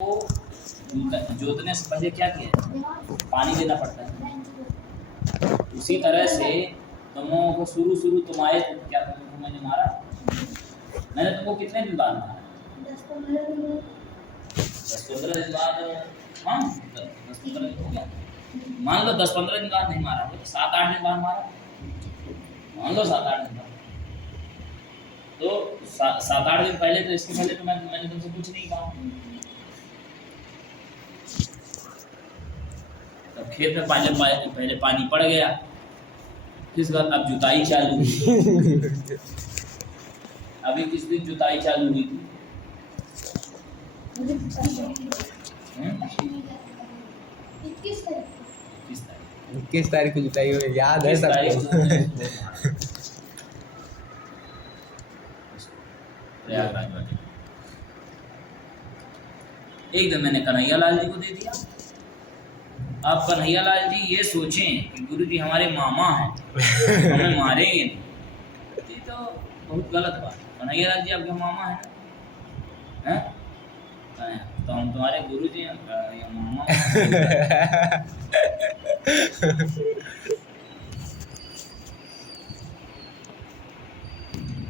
को जोतने से पहले क्या किया है? पानी देना पड़ता है। उसी तरह से तुम लोगों को शुरू तुम आए तो क्या तुमको मैंने मारा? मैंने तुमको कितने दिन बाद मारा? 10-15 दिन बाद। हाँ, 10-15 दिन हो गया। मान लो 10-15 दिन बाद नहीं मारा, तो 7-8 दिन बाद मारा। मान लो 7-8 दिन बाद, तो 7-8 दिन पहले तो इसके पहले तो मैंने तुमसे कुछ नहीं कहा। तब खेत में पहले पानी पड़ गया, किस बात अब जुताई चालू हुई। अभी किस दिन जुताई चालू हुई थी? 21 तारीख को जुताई हुई, याद है सबको। एक दिन मैंने कन्हैया लाल जी को दे दिया। अब कन्हैया लाल जी ये सोचें कि गुरु जी हमारे मामा हैं, हमें मारेंगे नहीं, ये तो बहुत गलत बात है। कन्हैया लाल जी आपके मामा हैं ना? हैं? तो हम तुम्हारे गुरु जी हैं या मामा?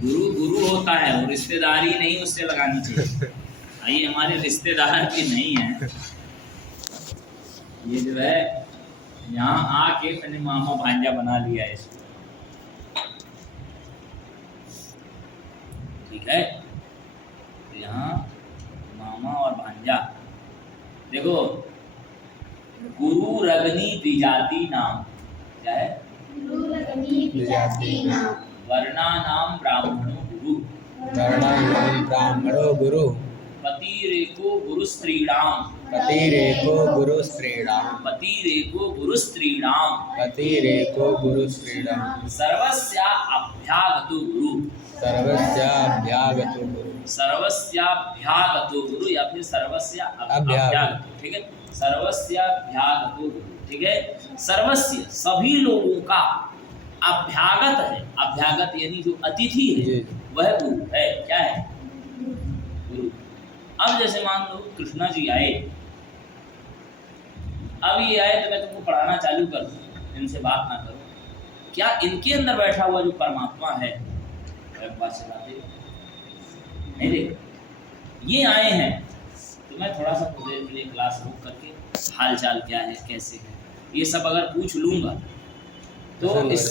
गुरु होता है और रिश्तेदारी नहीं उससे लगानी चाहिए। ये हमारे रिश्तेदार भी नहीं है, ये जो है यहाँ आके मैंने मामा भांजा बना लिया है इसको। ठीक है, तो यहाँ मामा और भांजा। देखो, गुरु रगनी द्विजाति नाम, क्या है? गुरु रगनी द्विजाति नाम, वर्णा नाम ब्राह्मणो गुरु, वर्णा नाम ब्राह्मणो गुरु, पतिरेको गुरु स्त्रीणाम, पतिरेको गुरु स्त्रीणाम, पतिरेको गुरु स्त्रीणाम, पतिरेको गुरु स्त्रीणाम, सर्वस्याभ्यागतो गुरु, सर्वस्याभ्यागतो गुरु, सर्वस्याभ्यागतो गुरु या फिर सर्वस्याभ्यागतो। ठीक है, सर्वस्याभ्यागतो गुरु। ठीक है, सर्वस्य सभी लोगों का अभ्यागत है। अभ्यागत यानी जो अतिथि है वह गुरु है। क्या है? गुरु। अब जैसे मान लो कृष्णा जी आए, अब ये आए तो मैं तुमको पढ़ाना चालू कर दूं, इनसे बात ना करो, क्या इनके अंदर बैठा हुआ जो परमात्मा है वह बात चलाते नहीं? देख, ये आए हैं तो मैं थोड़ा सा थोड़ी देर के लिए क्लास रोक करके हाल चाल क्या है, कैसे है, ये सब अगर पूछ लूंगा तो इस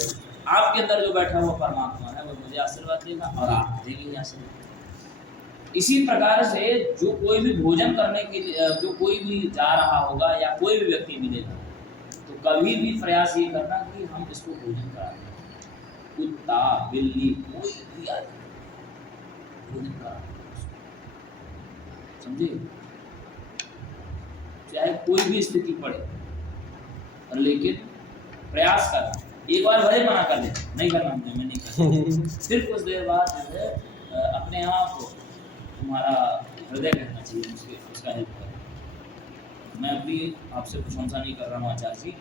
आपके अंदर जो बैठा हुआ परमात्मा है वो मुझे आशीर्वाद देगा और आप देंगे आशीर्वाद। इसी प्रकार से जो कोई भी भोजन करने के लिए, जो कोई भी जा रहा होगा या कोई भी व्यक्ति मिलेगा, तो कभी भी प्रयास ये करना कि हम इसको भोजन करा दें। कुत्ता, बिल्ली, कोई भी आदमी भोजन करा दें, समझे? चाहे कोई भी स्थिति पड़े, और लेकिन प्रयास करना। एक बार भले मना कर दे, नहीं करना, मैं नहीं करना, फिर कुछ देर बाद जो है अपने आप तुम्हारा हृदय कहना चाहिए उसका हेल्प कर। मैं अपनी आपसे प्रशंसा नहीं कर रहा हूँ आचार्य जी,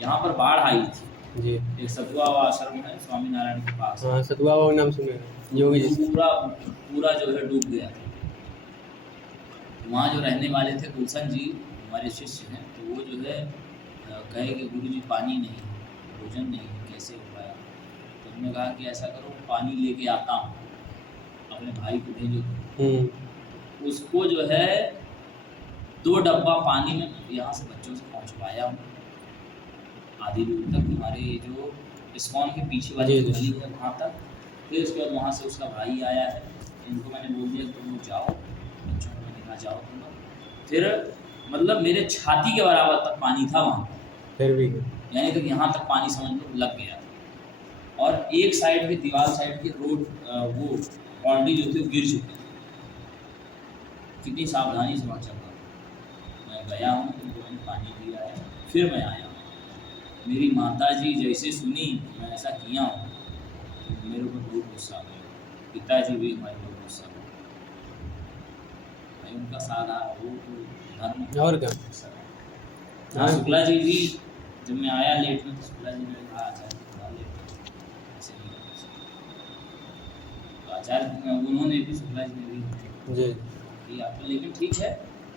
यहाँ पर बाढ़ आई थी जी, एक सतुआ आश्रम है स्वामी नारायण के पास। हाँ, सतुआ बाबा नाम सुने योगी जी। पूरा जो है डूब गया। वहाँ जो रहने वाले थे गुलशन जी, हमारे शिष्य हैं, तो वो जो है कहे कि गुरु जी पानी नहीं, भोजन नहीं, कैसे हो पाया? तो हमने कहा कि ऐसा करो, पानी लेके आता हूँ, अपने भाई को भेजो। उसको जो है 2 डब्बा पानी में यहाँ से बच्चों से पहुँचवाया हूँ, आधी दूर तक, हमारे जो इस्कॉन के पीछे वाली गली है वहाँ तक। फिर उसके बाद वहाँ से उसका भाई आया है, इनको मैंने बोल दिया तुम लोग जाओ, बच्चों को मैंने कहा जाओ तुम लोग। फिर मतलब मेरे छाती के बराबर तक पानी था वहाँ, फिर भी यानी तो यहाँ तक पानी समझ लो लग गया। और एक साइड की दीवार साइड की रोड वो बाउंड्री जो थी वो गिर चुकी थी। कितनी सावधानी से वहाँ चल रहा था। मैं गया हूँ, उनको मैंने पानी दिया है, फिर मैं आया हूँ। मेरी माता जी जैसे सुनी मैं ऐसा किया हूँ तो मेरे ऊपर बहुत गुस्सा हुआ। पिताजी भी हमारे बहुत गुस्सा हुआ। भाई उनका सादा वो धर्म और क्या। हाँ, शुक्ला जी भी जब मैं आया लेट में तो शुक्ला जी ने कहा आचार्य थोड़ा लेट ऐसे नहीं कर सकते। तो आचार्य उन्होंने भी, शुक्ला जी ने भी जी आपको, लेकिन ठीक है,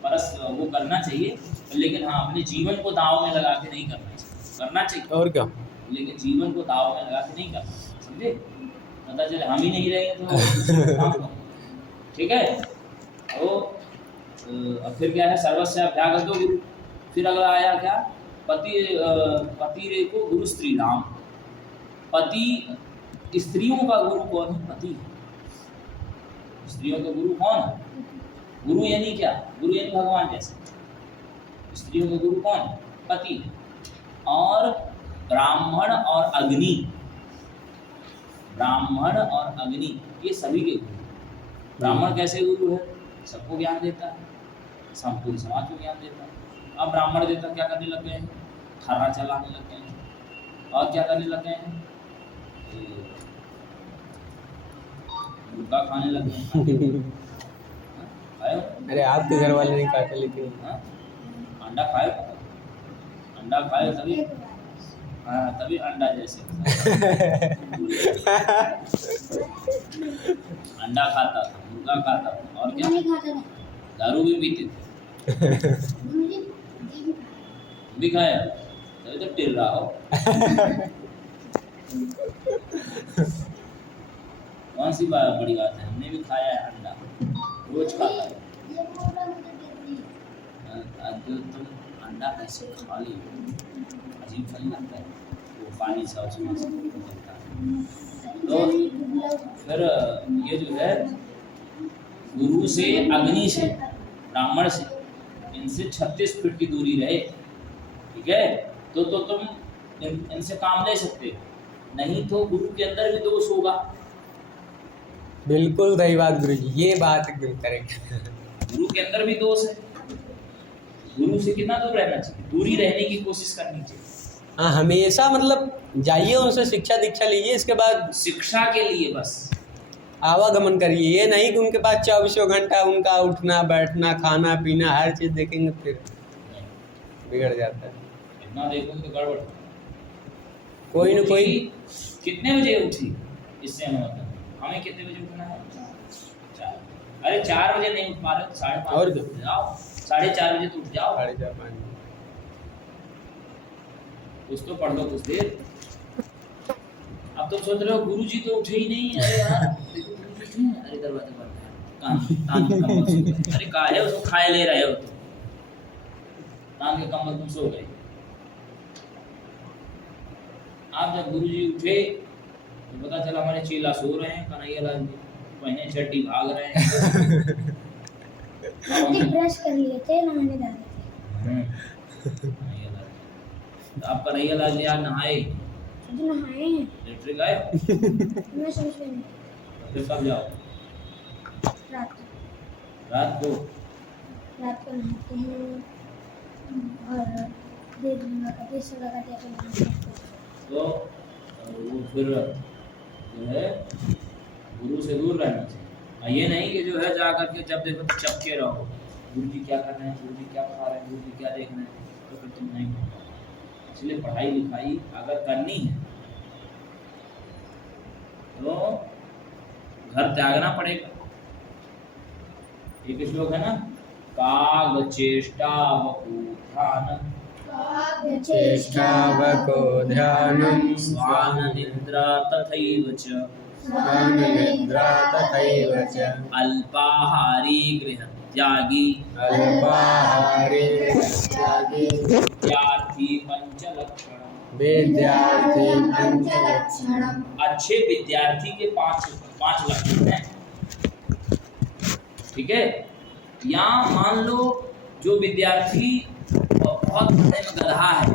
परस वो करना चाहिए, लेकिन हाँ अपने जीवन को दाव में लगा के नहीं करना चाहिए। करना चाहिए और क्या। लेकिन जीवन को दाव में लगा के नहीं करना, समझे। पता चले हम ही नहीं रहेंगे तो किसी को काम करो। ठीक है। तो अब फिर क्या है, सर्वस्व अभ्यागतो गुरु। फिर अगला आया क्या, पति रेको गुरु स्त्री राम। पति, स्त्रियों का गुरु कौन है? पति। स्त्रियों का गुरु कौन है? गुरु यानी क्या? गुरु यानी भगवान जैसे। स्त्रियों का गुरु कौन है? पति। और ब्राह्मण और अग्नि, ब्राह्मण और अग्नि ये सभी के गुरु। ब्राह्मण कैसे गुरु है? सबको ज्ञान देता है, संपूर्ण समाज को ज्ञान देता है। अब ब्राह्मण देवता क्या करने लग गए हैं? खर्रा चलाने लग गए हैं। और क्या करने लग गए हैं? मुर्गा खाने लग गए हैं। खाए? अरे आपके घर वाले नहीं खाते लेकिन। हाँ? अंडा खाए? अंडा खाए तभी, हाँ तभी अंडा जैसे अंडा खाता था, मुर्गा खाता था, और क्या, दारू भी पीते थे। भी खाया तभी तो टिर रहा हो। कौन सी बात बड़ी बात है, हमने भी खाया है अंडा, रोज खाता है। तो तुम अंडा कैसे खा ली? अजीब फल लगता है वो, पानी सा उसमें से निकलता है। तो फिर ये जो है गुरु से, अग्नि से, ब्राह्मण से, इनसे 36 फीट की दूरी रहे। ठीक है। तो तुम इनसे काम ले सकते हो, नहीं तो गुरु के अंदर भी दोष होगा। बिल्कुल सही बात गुरु जी, ये बात एकदम करेक्ट। गुरु के अंदर भी दोष है। गुरु से कितना दूर रहना चाहिए? दूरी रहने की कोशिश करनी चाहिए। हाँ, हमेशा मतलब जाइए उनसे शिक्षा दीक्षा लीजिए, इसके बाद शिक्षा के लिए बस आवागमन करिए। ये नहीं कि उनके पास 24 घंटा उनका उठना बैठना खाना पीना हर चीज़ देखेंगे, फिर बिगड़ जाता है। इतना देखो तो गड़बड़। कोई न कोई। कितने बजे उठी इससे हमें मतलब, हमें कितने बजे उठना है? 4। अरे 4 बजे नहीं उठ पा रहे हो तो 5:30 और बजे उठ जाओ, 4:30 बजे तो उठ जाओ। 4:30 कुछ तो पढ़ लो कुछ देर। अब तुम सोच रहे हो गुरु जी तो उठे ही नहीं। अरे यार देखो गुरु जी उठे, अरे दरवाजा बंद है, अरे काहे उसको खाए ले रहे हो तुम, तान के कम्बल तुम सो गए। आप जब गुरु जी उठे तो पता चला हमारे चेला सो रहे हैं, कन्हैया लाल जी पहने चड्डी भाग रहे हैं। ब्रश कर लिए थे, नहाने जा रहे थे। तो आप कन्हैया लाल जी आज नहाए? जो नहाए हैं, इलेक्ट्रिक आए? मैं समझ में नहीं। फिर कब जाओ? रात रात को नहाते हैं और देर लगाते हैं। तो वो फिर जो है गुरु से दूर रहना चाहिए। ये नहीं कि जो है जा करके जब देखो तो चपके रहो, गुरु जी क्या कर रहे हैं, गुरु जी क्या खा रहे हैं, गुरु जी क्या देख रहे हैं, तो फिर तुम नहीं पढ़ पाओ। इसलिए पढ़ाई लिखाई अगर करनी है तो घर त्यागना पड़ेगा। एक श्लोक है ना, काग चेष्टा वकूठान चेष्टावको ध्यानं स्वान निद्रा तथैव च स्वाननिद्रा तथैव च अल्पाहारी गृहत्यागी अल्पाहारी त्यागी विद्यार्थी पंचलक्षण। विद्यार्थी पंचलक्षणम। अच्छे विद्यार्थी के पांच लक्षण हैं। ठीक है। या मान लो जो विद्यार्थी बहुत पढ़ने में गधा है,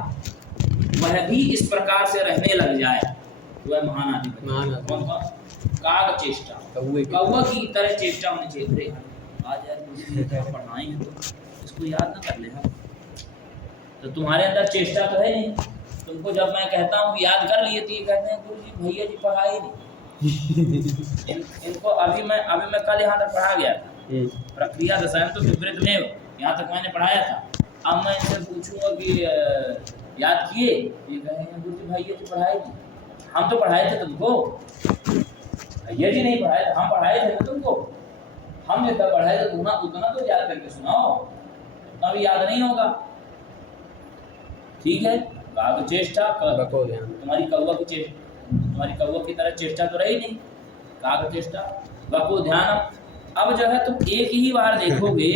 वह भी इस प्रकार से रहने लग जाए, वह महान आदमी। कौन कौन? काग चेष्टा, कौवा की तरह चेष्टा होनी चाहिए। अरे आज यार मुझे पढ़ाई है तो इसको याद ना कर ले हम, तो तुम्हारे अंदर चेष्टा तो है नहीं। तुमको जब मैं कहता हूँ कि याद कर लिए तो ये कहते हैं गुरु जी भैया जी पढ़ाई नहीं। इनको अभी मैं कल यहाँ तक पढ़ा गया था, प्रक्रिया रसायन तो विपरीत में यहाँ तक मैंने पढ़ाया था। अब मैं इनसे पूछूंगा कि याद किए, ये कहेंगे गुरु जी भैया जी पढ़ाई नहीं। हम तो पढ़ाए थे तुमको, भैया जी नहीं पढ़ाए थे, हम पढ़ाए थे ना तुमको। हम जितना पढ़ाए थे उतना तो याद करके सुनाओ। अभी याद नहीं होगा, ठीक है। काग चेष्टा बको ध्यान। तुम्हारी कौवा की चेष्टा, तुम्हारी कौवा की तरह चेष्टा तो रही नहीं, काग चेष्टा बको ध्यान। अब जो है तुम एक ही बार देखोगे,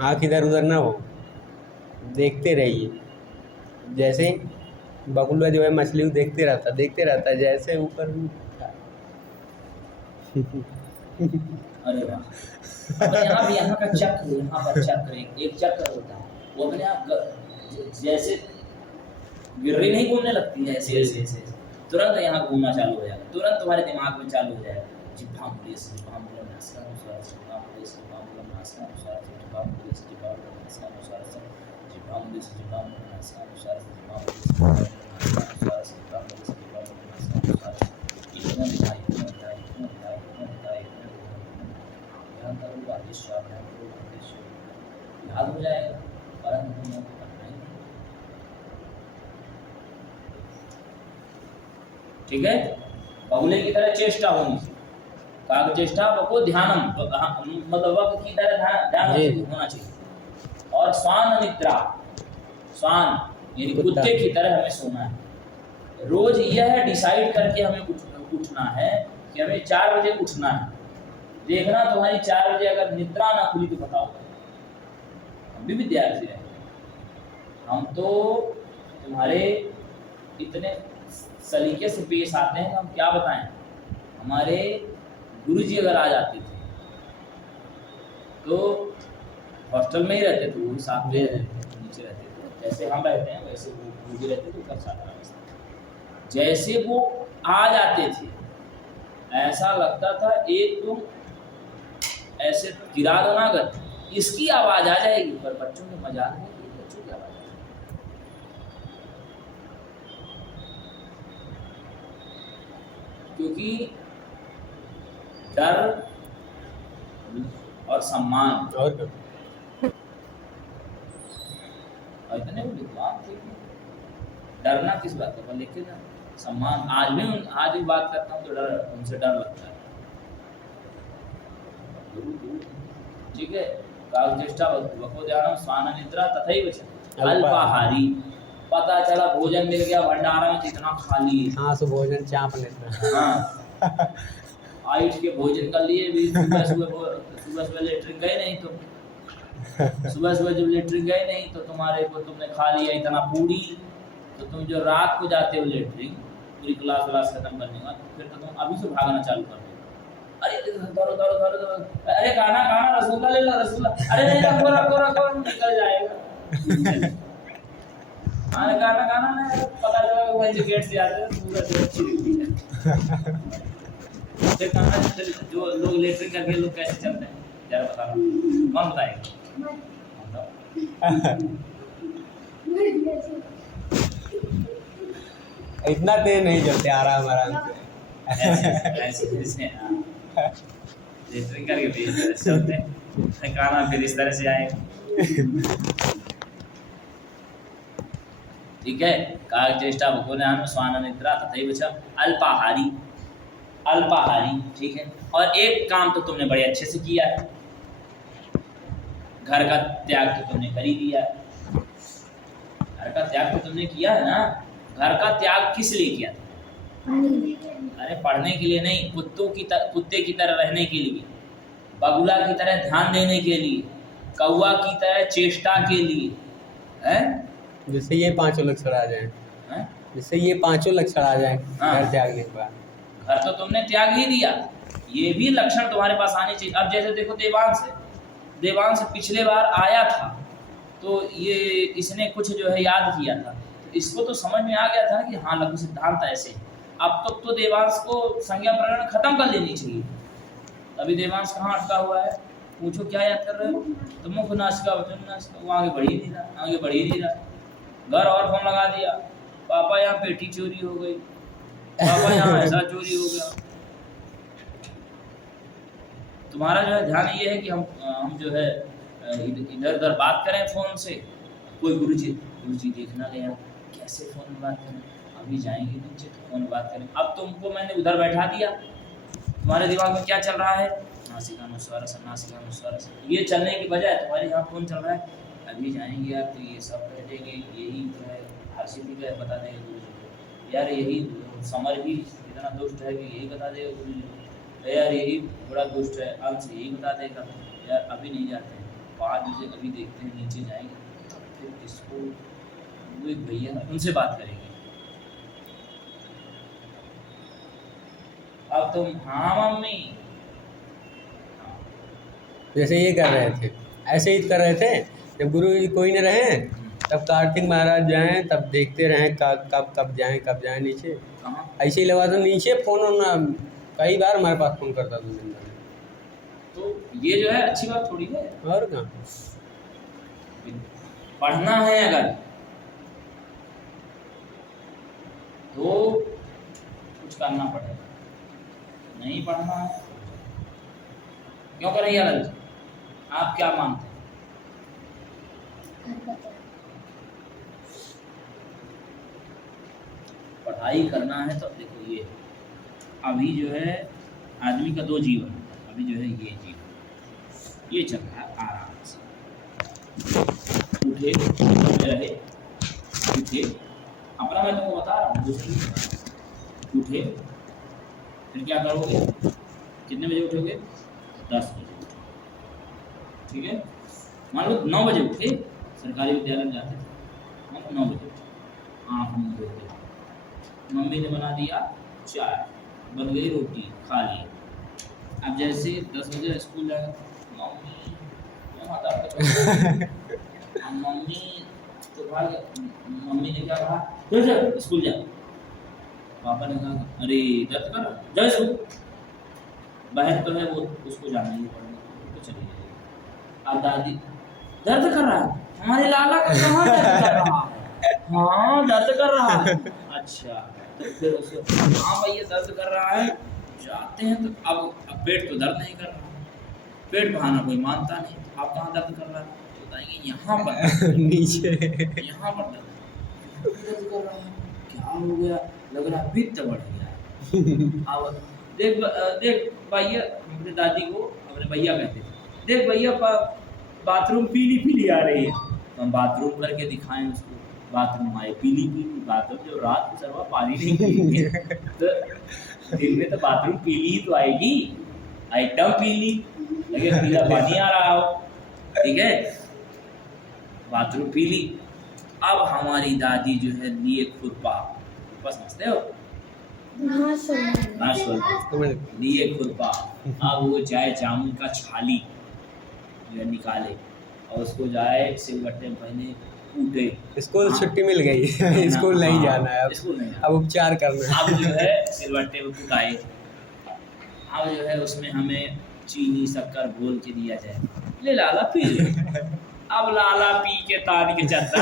आँख इधर उधर ना हो, देखते रहिए। जैसे बगुला जो है मछली को देखते रहता है, जैसे ऊपर अरे वाह। अब यहाँ भी यहाँ का चक्र, यहाँ पर चक्र एक चक्र होता है, वो अपने आप जैसे गिर्री नहीं घूमने लगती है, ऐसे ऐसे ऐसे तुरंत यहाँ घूमना चालू हो जाएगा, तुरंत तुम्हारे दिमाग में चालू हो जाएगा। याद हो जाएगा, परंतु नहीं करना ही। ठीक है, बगुले की तरह चेष्टा होनी चाहिए, काग चेष्टा बको ध्यानम, मतलब वक्त की तरह ध्यान होना चाहिए। और स्वान निद्रा, स्वान यानी कुत्ते की तरह हमें सोना है। रोज यह डिसाइड करके हमें उठना है कि हमें 4 बजे उठना है। देखना तुम्हारी 4 बजे अगर निद्रा ना खुली तो बताओ। हम भी विद्यार्थी हैं, हम तो तुम्हारे इतने सलीके से पेश आते हैं, हम क्या बताएं। हमारे गुरुजी अगर आ जाते थे तो हॉस्टल में ही रहते थे, वो साथ में नीचे रहते थे, जैसे हम रहते हैं वैसे वो गुरुजी रहते थे, ऊपर साथ में। जैसे वो आ जाते थे ऐसा लगता था एक तुम ऐसे गिरा दो ना, अगर इसकी आवाज आ जाएगी, पर बच्चों में मजाक नहीं, बच्चों की आवाज आएगी। क्योंकि डर और सम्मान, और इतने विद्वान थे, डरना किस बात का, लेकिन सम्मान। आज भी बात करता हूँ तो डर, उनसे डर लगता है। ठीक है, काग चेष्टा बको ध्यानम स्वान निद्रा तथैव च अल्पाहारी। पता चला भोजन मिल गया, भंडारा में इतना खाली है, हाँ सो भोजन चाप लेता। हाँ आइट के भोजन कर लिए भी, सुबह लेटरिन गए नहीं तुम, सुबह जब लेटरिन गए नहीं तो तुम्हारे को तुमने खा लिया इतना पूरी, तो तुम जो रात को जाते हो लेटरिन पूरी क्लास खत्म करने का, फिर तो तुम अभी से भागना चालू कर दो। अरे दौड़ो, अरे खाना रसगुल्ला ले लो, रसगुल्ला, अरे नहीं रखो निकल जाएगा। खाना नहीं, पता चला वहीं से गेट से आते हैं पूरा फिर कहाँ जो लोग लेटरिन करके लोग कैसे चलते हैं, जरा बता, कौन बताएगा? इतना तेज नहीं चलते, आराम से लेटरिन करके भी इस तरह से चलते हैं, खाना फिर इस तरह से आएगा। ठीक है, काग चेष्टा बको ध्यानम स्वान निद्रा तथैव च अल्पाहारी, अल्पाहारी। ठीक है, और एक काम तो तुमने बड़े अच्छे से किया है, घर का त्याग तो तुमने कर ही दिया है। घर का त्याग तो तुमने किया है ना। घर का त्याग किस लिए किया था? अरे पढ़ने के लिए नहीं, कुत्ते की तरह रहने के लिए, बगुला की तरह ध्यान देने के लिए, कौवा की तरह चेष्टा के लिए, हैं? जिससे ये 5 लक्षण आ जाए, जिससे ये 5 लक्षण आ जाए घर त्यागने के बाद। घर तो तुमने त्याग ही दिया, ये भी लक्षण तुम्हारे पास आने चाहिए। अब जैसे देखो देवांश पिछले बार आया था तो ये इसने कुछ जो है याद किया था, तो इसको तो समझ में आ गया था कि हाँ लघु सिद्धांत ऐसे। अब तक तो देवांश को संज्ञा प्रकरण खत्म कर लेनी चाहिए। अभी देवांश कहाँ अटका हुआ है, पूछो क्या याद कर रहे हो? तो मुख नासिका वचन नासिका, वो आगे बढ़ ही नहीं रहा। घर और फोन लगा दिया, पापा यहाँ पेटी चोरी हो गई, पापा यहाँ ऐसा चोरी हो गया। तुम्हारा जो है ध्यान ये है कि हम जो है इधर उधर बात करें फोन से। कोई गुरुजी देखना गया, कैसे फ़ोन में बात करें, अभी जाएंगे नीचे तो फ़ोन में बात करें। अब तुमको मैंने उधर बैठा दिया, तुम्हारे दिमाग में क्या चल रहा है, नासिका, ये चलने की बजाय तुम्हारे यहाँ फ़ोन चल रहा है, अभी जाएंगे यार तो ये सब कह देंगे, यही जो है आरसीबी का है, बता देंगे गुरु जी को, यार यही समर भी इतना दुष्ट है कि यही बता देगा गुरु जी को, यार यही बड़ा दुष्ट है, अंश यही बता देगा, यार अभी नहीं जाते हैं, 5 बजे अभी देखते हैं, नीचे जाएंगे तब फिर किसको, वो एक भैया उनसे बात करेंगे। अब तुम हाँ मम्मी, जैसे ये कर रहे थे, ऐसे ही कर रहे थे, जब गुरु जी कोई न रहे तब कार्तिक महाराज जाएं, तब देखते रहें कब जाएं नीचे। कहाँ ऐसे ही लगा तो नीचे फ़ोन होना, कई बार हमारे पास फ़ोन करता था दिन भर में। तो ये जो है अच्छी बात थोड़ी है। और कहाँ पढ़ना है अगर तो कुछ करना पड़ेगा, नहीं पढ़ना है क्यों करें यार, आप क्या मानते हैं? पढ़ाई करना है तो देखो ये अभी जो है आदमी का 2 जीवन है, अभी जो है ये जीवन ये चल रहा है आराम से, उठे रहे, उठे अपना, मैं तुमको बता रहा हूँ, दूसरी उठे फिर क्या करोगे, कितने बजे उठोगे, 10 बजे उठोगे, ठीक है। मान लो 9 बजे उठे, सरकारी विद्यालय में जाते थे, मान लो 9 बजे उठे, आँख मुँह धोते, मम्मी ने बना दिया चाय, बन गई रोटी, खा ली। अब जैसे 10 बजे स्कूल जाएगा, मम्मी मम्मी तो मम्मी ने क्या कहा, स्कूल जा, पापा ने कहा अरे दर्द कर रहा, जा स्कूल, बहन तो है वो उसको जाना ही पड़ेगा तो चली जाएगी। अब दादी दर्द कर रहा है, हमारे लाला का कहाँ दर्द कर रहा है, हाँ दर्द कर रहा है, अच्छा तो फिर उसको हाँ भैया दर्द कर रहा है, जाते हैं तो अब पेट तो दर्द नहीं कर रहा, पेट बहाना कोई मानता नहीं, आप कहाँ दर्द कर रहा है, बताएंगे यहाँ पर नीचे, यहाँ पर दर्द कर रहा है, क्या हो गया, लग रहा है पित्त बढ़ गया। अब देख भैया, अपने दादी को अपने भैया कहते थे, देख भैया बाथरूम पीली पीली आ रही है, तो हम बाथरूम करके दिखाएं उसको, बाथरूम आए पीली पीली, बाथरूम जो रात में सर्वा पानी नहीं पीली तो दिन में तो बाथरूम पीली ही तो आएगी, आइटम पीली लगे, पीला पानी आ रहा हो, ठीक है, बाथरूम पीली। अब हमारी दादी जो है लिए खुरपा, समझते हो, लिए खुरपा, अब वो जाए जामुन का छाली जो है निकाले और उसको जाए सिलबट्टे में पहने कूटे, स्कूल छुट्टी मिल गई, स्कूल नहीं जाना है, स्कूल नहीं, अब उपचार करना है। अब जो है सिलबट्टे में कुटाए, अब जो है उसमें हमें चीनी शक्कर घोल के दिया जाए, ले लाला पी ले। अब लाला पी के तान के चलता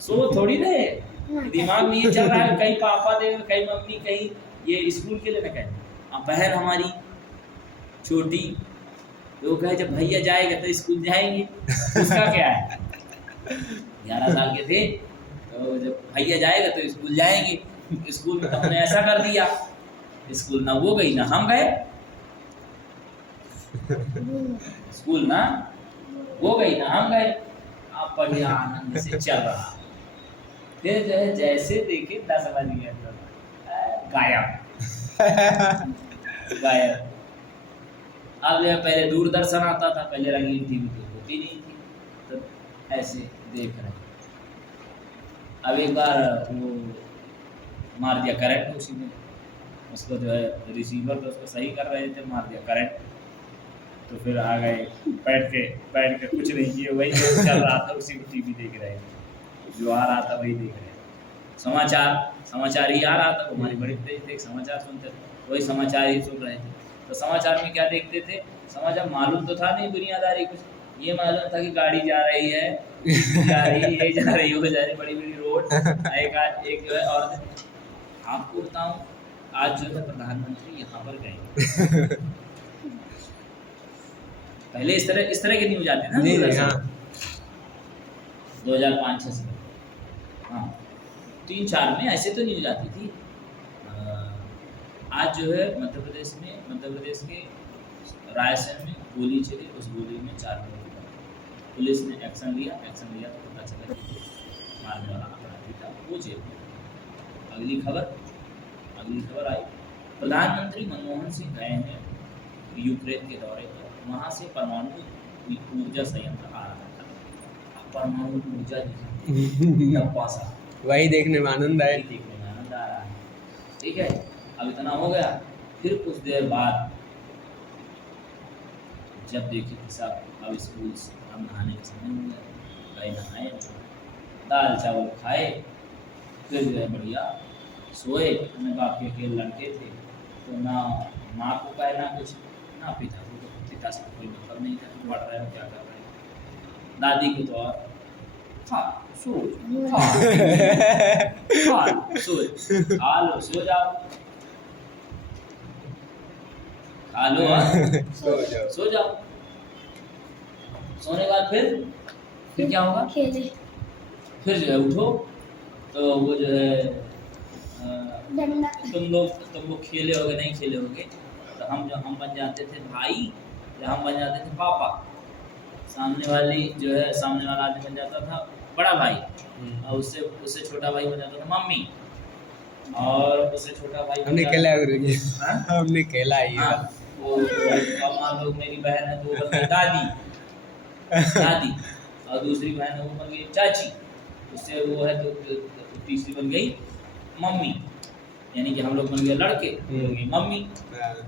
सो थोड़ी रहे, दिमाग में ये चल रहा है कहीं पापा देंगे, कहीं मम्मी, कहीं ये स्कूल के लिए ना कहें। अब बहन हमारी छोटी तो कहे जब भैया जाएगा तो स्कूल जाएंगे, उसका क्या है, 11 साल के थे तो जब भैया जाएगा तो स्कूल जाएंगे, स्कूल में तो हमने ऐसा कर दिया, स्कूल ना वो गई ना हम गए, स्कूल ना वो गई ना हम गए, आप बढ़िया आनंद से चल रहा, फिर जो है जैसे देखे 10 बज गया गायब गायब। अब जो है पहले दूरदर्शन आता था, पहले रंगीन टीवी तो होती नहीं थी, तो ऐसे देख रहे, अब एक बार वो मार दिया करंट उसी में, उसको जो है रिसीवर तो उसको सही कर रहे थे, मार दिया करंट, तो फिर आ गए बैठ के कुछ नहीं किए, वही जो चल रहा था उसी को टीवी देख रहे, जो आ रहा था वही देख रहे, समाचार ही आ रहा था, हमारी बड़ी तेज थे, समाचार सुनते थे, वही समाचार ही सुन रहे थे। तो समाचार में क्या देखते थे, समाचार मालूम तो था नहीं दुनियादारी कुछ, ये मालूम था कि गाड़ी जा रही है, जा रही हो जा रही बड़ी बड़ी रोड, एक जो है, और आपको बताऊं आज जो है प्रधानमंत्री यहाँ पर गए, पहले इस तरह के न्यूज आते ना 2005-06 से, हाँ 3-4 में, ऐसे तो न्यूज आती थी। आज जो है मध्य प्रदेश के रायसेन में गोली चली, उस गोली में 4 लोगों की मौत। पुलिस ने एक्शन लिया तो पता चला कि मारने वाला अपराधी था वो जेल में। अगली खबर आई, प्रधानमंत्री मनमोहन सिंह गए हैं यूक्रेन के दौरे पर, वहाँ से परमाणु ऊर्जा संयंत्र आ रहा था। अब परमाणु ऊर्जा तब पासा वही देखने में आनंद आए। आ रहा है। ठीक है, अब इतना हो गया, फिर कुछ देर बाद जब देखे कि साहब अब स्कूल से अब नहाने का समय हो गया, गए नहाए, दाल चावल खाए, फिर जो है बढ़िया सोए। अपने बाप के अकेले लड़के थे तो ना माँ को कहे ना कुछ, ना पिता को, तो पिता से कोई मतलब नहीं था कि पढ़ रहे हो क्या कर रहे हो। दादी को तो और खा सो सो जाओ, खा लो सो जाओ। सोने के बाद फिर क्या होगा, खेले फिर जो है उठो तो वो जो है डंडा तुम लोग खेले होगे नहीं खेले होगे, तो हम बन जाते थे भाई या हम बन जाते थे पापा। सामने वाला आदमी बन जाता था बड़ा भाई, और उससे छोटा भाई बन जाता था मम्मी, और उससे छोटा भाई हमने खेला है गुरुजी, हमने खेला है ये। हाँ, वो मान लो मेरी बहन है तो वो बन गई दादी, और दूसरी बहन है वो बन गई चाची, उससे वो है तो तीसरी बन गई मम्मी, यानी कि हम लोग बन गए लड़के, हो गई मम्मी।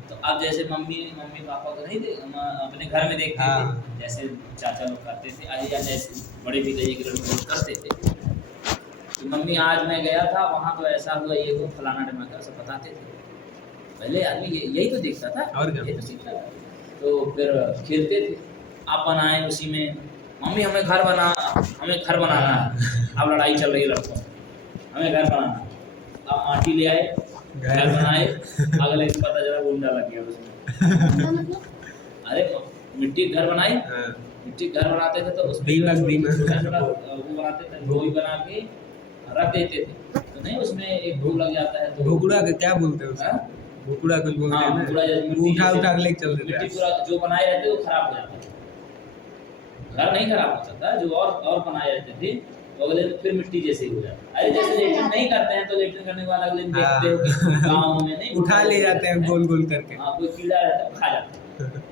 तो अब जैसे मम्मी पापा को नहीं अपने घर में देखते थे, जैसे चाचा लोग करते थे, या जैसे बड़े पिताजी के लड़के लोग करते थे, तो मम्मी आज मैं गया था वहाँ तो ऐसा हुआ, ये वो फलाना ढमाका सब बताते थे। पहले आदमी यही तो देखता था और यही तो सीखता था। तो फिर खेलते थे, आप बनाए उसी में, मम्मी हमें घर बनाना है, अब लड़ाई चल रही है लड़कों में, हमें घर बनाना। अब माटी ले आए, घर बनाए, अगले दिन पता चला गुंडा लग गया उसमें। अरे मिट्टी घर बनाई, मिट्टी घर बनाते थे तो उसमें छोटा वो बनाते थे, लोई बना के रख देते थे, तो नहीं उसमें एक भूख लग जाता है तो भुकुड़ा के क्या बोलते हैं उसको? भुकुड़ा कुछ बोलते हैं ना, उठा के लेके चल देते हैं। मिट्टी पूरा जो बनाए रहते वो खराब हो जाता है, घर नहीं खराब हो सकता, जो और बनाए रहते थे तो अगले दिन फिर मिट्टी जैसे ही हो जाता है। अरे जैसे लेटरिन नहीं करते हैं तो लेटरिन करने के बाद अगले दिन देखते हो कि गाँव में नहीं उठा ले जाते हैं गोल गोल करके, हाँ कोई कीड़ा रहता है खा जाता है,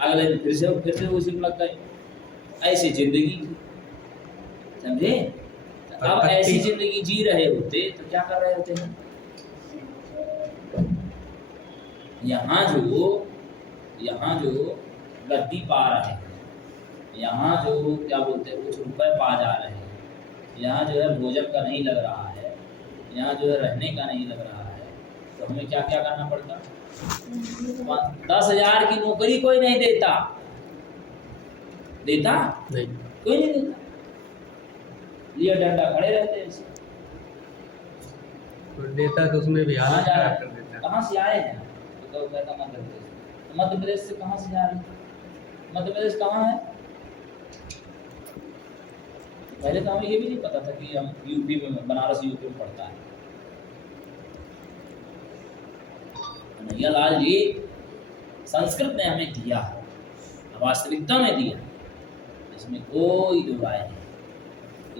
अगले दिन फिर से उसी को लगता है। ऐसी जिंदगी, समझे? अब ऐसी जिंदगी जी रहे होते तो क्या कर रहे होते हैं? यहाँ जो गद्दी पा रहे हैं, यहाँ जो क्या बोलते हैं कुछ रुपए पा जा रहे हैं, यहाँ जो है भोजन का नहीं लग रहा है, यहाँ जो है रहने का नहीं लग रहा है, तो हमें क्या क्या करना पड़ता? 10,000 की नौकरी कोई नहीं देता नहीं, कोई नहीं देता, लिए डंडा खड़े रहते हैं। तो देता तो उसमें भी हालत खराब कर देता। कहाँ से आए हैं? तो कहता मध्य प्रदेश। तो मध्य प्रदेश से कहाँ से जा रहे हैं? मध्य प्रदेश कहाँ है? पहले तो हमें ये भी नहीं पता था कि हम यूपी में, बनारस यूपी में पड़ता है। कन्हैया लाल जी संस्कृत ने हमें दिया है, वास्तविकता में दिया, इसमें कोई दो राय नहीं।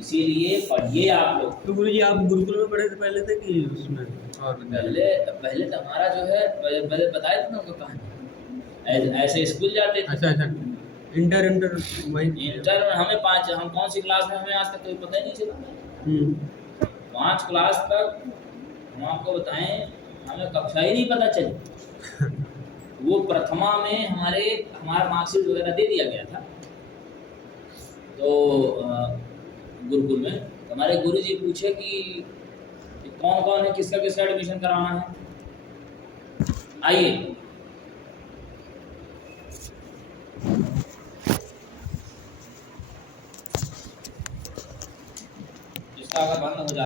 इसीलिए पढ़िए आप लोग। तो गुरुजी आप गुरुकुल में पढ़े थे पहले थे कि उसमें? और पहले तो हमारा जो है पहले बताया था ना उनको कहानी, ऐसे स्कूल जाते थे। अच्छा इंटर हमें 5, हम कौन सी क्लास में, हमें आज तक कोई पता ही नहीं चला। 5 क्लास तक हम आपको बताएं, हमें कक्षा ही नहीं पता चली। वो प्रथमा में हमारा मार्कशीट वगैरह दे दिया गया था, तो गुरुकुल में हमारे गुरुजी पूछे कि कौन कौन है, किसका किसका एडमिशन कराना है, आइए। इसका अगर बंद हो जाए